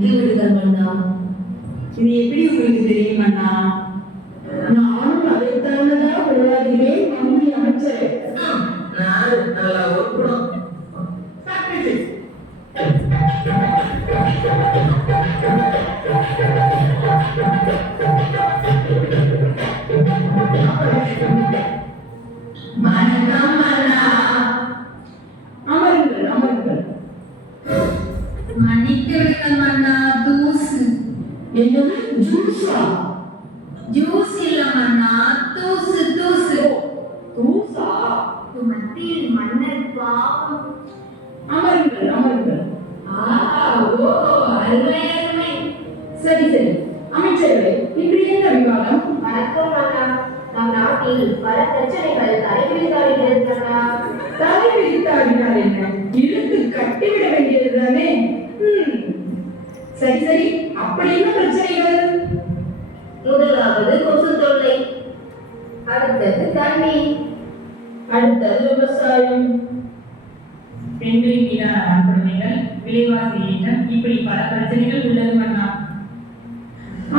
விடுங்கள் மன்னா இது எப்படி உங்களுக்கு தெரியும் அண்ணா? நானும் அதைத்தானதான் விளையாடுகிறேன் அமைச்சரே. நான் நல்லா வணக்கம் மன்னித்து விடுங்கள் மன்னா தூசு. என்னது? ஜூஸா? ஜூஸ் இல்ல மன்னா தூசு தூசு. தூசா? மத்தியில் மன்னர் பாவம். அமருங்கள் அமருங்கள். ஓ அருமை அருமை. சரி சரி. அமைச்சர்களே இன்று என்ன விவாதம்? வணக்கம் அண்ணா நம் நாட்டில் பல பிரச்சனைகள் தலைவிரித்தாடுகிறது அண்ணா தலை விரித்தாடினால் என்ன சரி சரி. அப்படி என்ன பிரச்சனைகள் முதலாவது கொசு தொல்லை. அடுத்தது தண்ணி. அடுத்தது விவசாயம். பெண்களின் மீதான வன்கொடுமைகள் விலைவாசி ஏற்றம். இப்படி பல பிரச்சனைகள் உள்ளது அண்ணா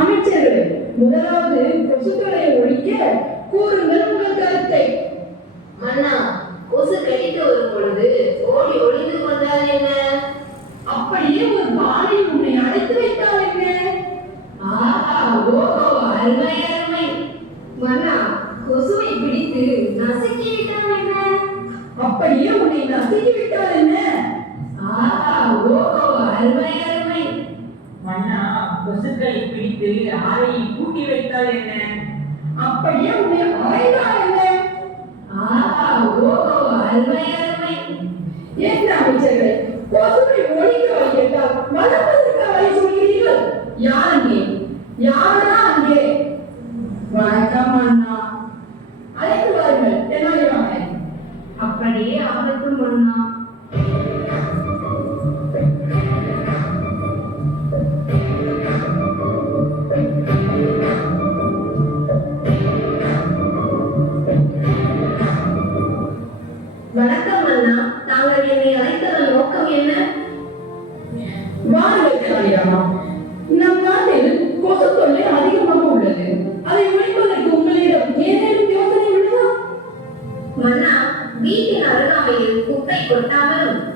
அமைச்சர்களே முதலாவது கொசுத்தொலையை ஒழிக்க கூறுங்கள் உங்கள் கருத்தை. மன்னா கொசு கடித்து வரும் பொழுது ஓடி ஒளிந்து கொண்டால் என்ன? அப்படியே ஒரு பானை மன்னா கொசுவை பிடித்து நசுக்கி விட்டால் என்ன? அப்படியே உன்னை நசுக்கி விட்டால் என்ன? ஆஹா ஓ அருமை அருமை. மன்னா கொசுக்களை பிடித்து ஆலையில் பூட்டி வைத்தால் என்ன? அப்படியே உன்னை அறைந்தால் என்ன? ஆஹா ஓ அருமை அருமை. என்ன அமைச்சர்களே கொசுவை ஒழிக்க வைத்தால் வளர்ப்பதற்கு வழி சொல்கிறீர்கள்? யார் அங்கே யாரா அங்கே வணக்கம் அண்ணா அழைத்து வாருங்கள் தென்னாலி வாங்க அப்படியே ஆகட்டும்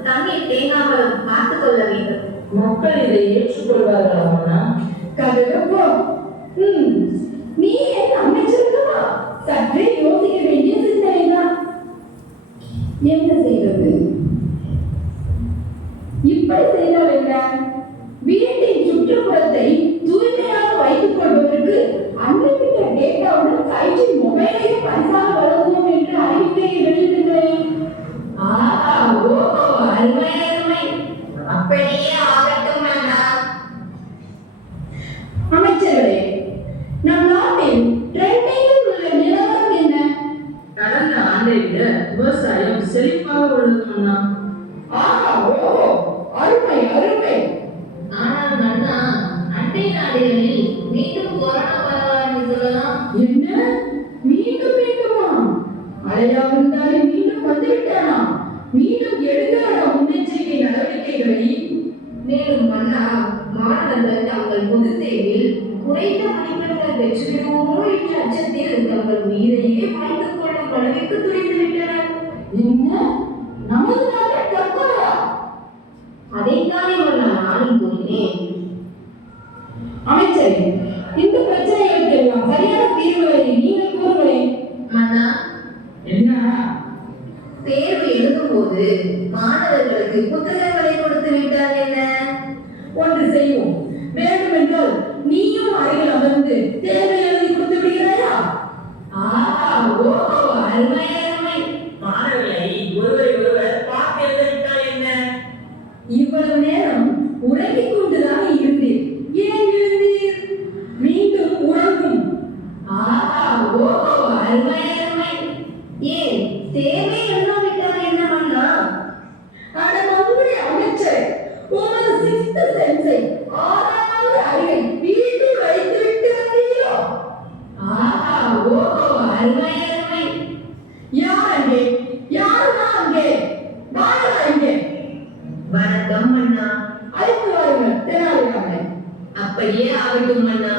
தண்ணீர் தேங்காமலும் பார்த்துக் கொள்ள வேண்டும். மக்கள் இதை ஏற்றுக்கொள்வார்களா அண்ணா கதகப்போ ம் நீ என் அமைச்சர்களா? சற்றே யோசிக்க வேண்டிய சிந்தனைதான். என்ன நாடுகளில் மீண்டும் கொரோனா சொல்லலாம். என்ன? மீண்டும் மீண்டுமா? அலையா விருந்தாளி மீண்டும் வந்து விட்டானா மீண்டும் எடுத்தானா முன்னெச்சரிக்கை நடவடிக்கைகளை? மேலும் அண்ணா மாணவர்கள் தங்கள் பொதுத் தேர்வில் குறைந்த மதிப்பெண்கள் பெற்றுவிடுவோமோ என்ற அச்சத்தில் தங்கள் உயிரையே மாய்த்துக் கொள்ளும் அளவிற்கு துணிந்து விட்டனர். என்ன? நமது நாட்டில் தற்கொலையா? அதைத்தானே மன்னா நானும் கூறினேன். அமைச்சரே இந்த பிரச்சனைகளுக்கு எல்லாம் சரியான தீர்வுகளை நீங்கள் கூறுங்களேன். மன்னா என்ன? தேர்வு எழுதும்போது மாணவர்களுக்கு புத்தகங்களை ஓ அருமை அருமை ஏ தேவை இல்லாவிட்டால் என்ன பண்ணா ஆனா நம்முடைய அமைச்சர் உமது சிக்ஸ்த் சென்ஸை ஆறாவது அறிவை வீட்டில் வைத்து விட்டு வந்தீரோ ஆஹா ஓ அருமை அருமை யார் அங்கே? யார் நான் அங்கே? வாங்க அங்கே வணக்கம் அண்ணா அப்படியே ஆகட்டும் அண்ணா